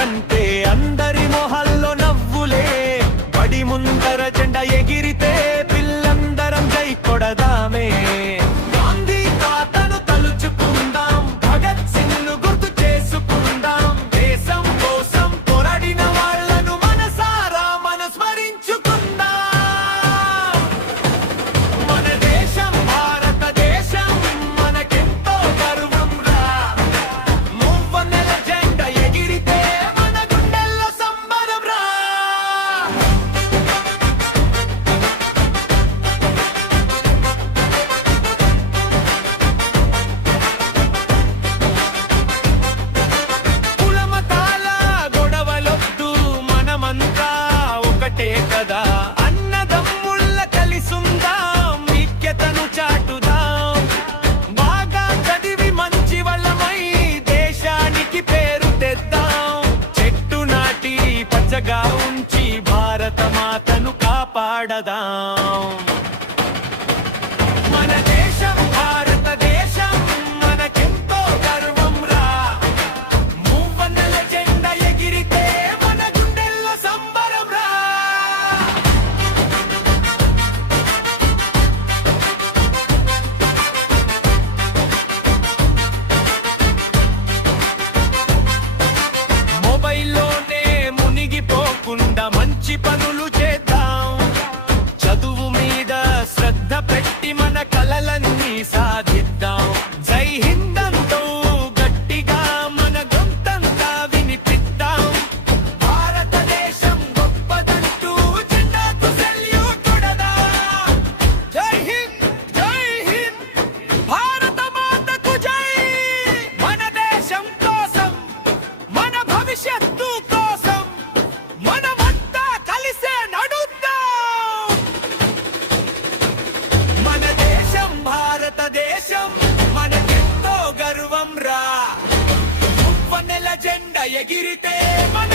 వస్తుందంటే అందరి మొహల్లో నవ్వులే. బడి ముందర జెండా ఎగిరితే పిల్లందరం జై కొడదామే. గాంధీ తాతను తలుచుకుందాం, భగత్ సింగ్ గుర్తు చేసుకుందాం. దేశం కోసం పోరాడిన వాళ్ళను మనసారా మన స్మరించుకుందాం. మన దేశం భారతదేశం మనకెంతో గర్వం రా. మూవన్నెల జెండా ఎగిరితే మన గుండెల్లో సంబరం రా. కులమతాల గొడవలొద్దు, మనమంతా ఒకటే కదా. అన్నదమ్ముళ్ళ కలిసుందాం, ఐక్యతను చాటుదాం. బాగా చదివి మంచి వాళ్ళమై దేశానికి పేరు తెద్దాం. చెట్టు నాటి పచ్చగా ఉంచి భారత మాతను కాపాడదాం. మన దేశం భారతదేశం మనకెంతో గర్వం రా. మూవన్నెల జెండా ఎగిరితే మన గుండెల్లో సంబరం రా. మొబైల్లోనే మునిగిపోకుండా మంచి పనులు చేద్దాం. చదువు మీద శ్రద్ధ పెట్టి మన కలలన్నీ సాధిద్దాం. జై హింద్ అంటూ గట్టిగా మన గొంతంతా వినిపిద్దాం. భారతదేశం గొప్పదంటూ జెండాకు సెల్యూట్ కొడదాం. జై హింద్, జై హింద్, భారత మాతకు జై. మన దేశం కోసం, మన భవిష్యత్తు కోసం మనమంతా కలిసే నడుద్దాం. మన దేశం భారతదేశం మనకెంతో గర్వం రా. మూవన్నెల జెండా ఎగిరితే మన